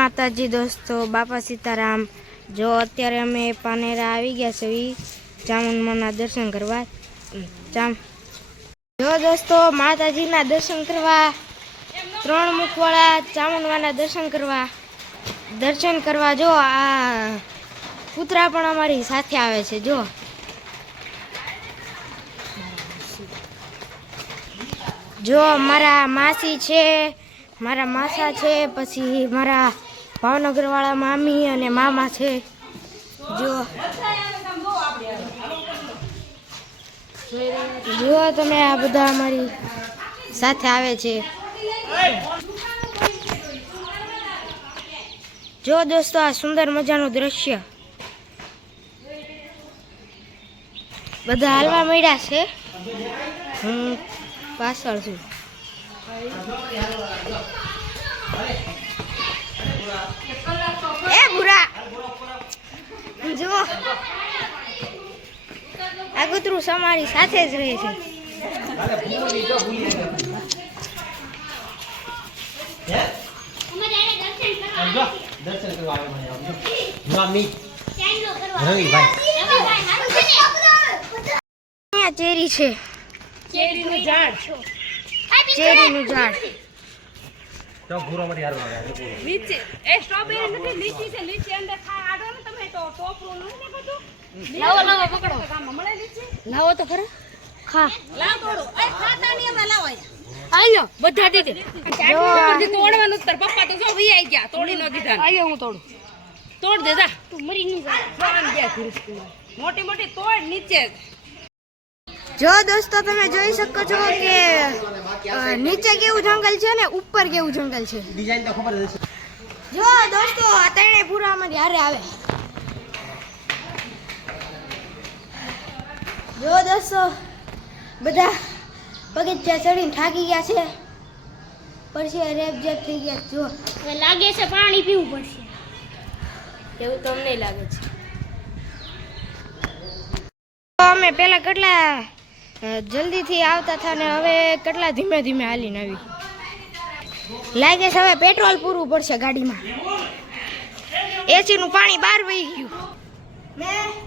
માતાજી, દોસ્તો, બાપા સીતારામ. જો અત્યારે અમે પાનેરા આવી ગયા છે ચામુંડમાના દર્શન કરવા. ચામ. જો દોસ્તો, માતાજીના દર્શન કરવા, ત્રણ મુખવાળા ચામુંડમાના દર્શન કરવા. દર્શન કરવા જો આ કૂતરા પણ અમારી સાથે આવે છે, જો. જો મારા માસી છે, મારા માસા છે, પછી મારા ભાવનગરવાળા મામી અને મામા છે. જો જુઓ તમે આ બધા અમારી સાથે આવે છે. જો દોસ્તો, આ સુંદર મજાનું દ્રશ્ય. બધા હાલવા મળ્યા છે. હું પાછળ છું. એ બુરા. જો આ કૂતરું સમારી સાથે જ રહે છે. દર્શન કરવા આવે ચેરી છે. કેરીનું ઝાડ. ચેરીનું ઝાડ. તો ભૂરો મને યાર લાગે. લીચી એ સ્ટ્રોબેરી નથી લીચી છે લીચી અંદર ખા આડો ને તમે તો ટોપરું નું ને બધું. લાવો લાવો પકડો. મળે લીચી? લાવો તો ખરા. ખા. લાવ તોડો એ ખાતા અમે લાવો આયો બધા જો. ઉપરથી તોડવાનું તાર. પપ્પા તો જો ભઈ આઈ ગયા તોડી ન દીધા આયો હું તોડું. તોડ દે જા. તું મરી નહીં જા. મોટી મોટી તોડ નીચે. જો દોસ્તો તમે જોઈ શકો છો કે નીચે કેવું જંગલ છે ને ઉપર કેવું જંગલ છે? ડિઝાઇન તો ખબર છે જો દોસ્તો આ ત્રણે પૂરા અમારી હારે આવે. જો દોસ્તો બધા પગથિયા ચડીને થાકી ગયા છે. પછી રેપ જેપ થઈ ગયા જો. લાગે છે પાણી પીવું પડશે. એવું તમને લાગે છે. અમે પેલા કેટલા જલ્દીથી આવતા હતા ને હવે કેટલા ધીમે ધીમે હાલી આવી. લાગે છે હવે પેટ્રોલ પૂરું પડશે ગાડીમાં. એસીનું પાણી બહાર વહી ગયું. મેં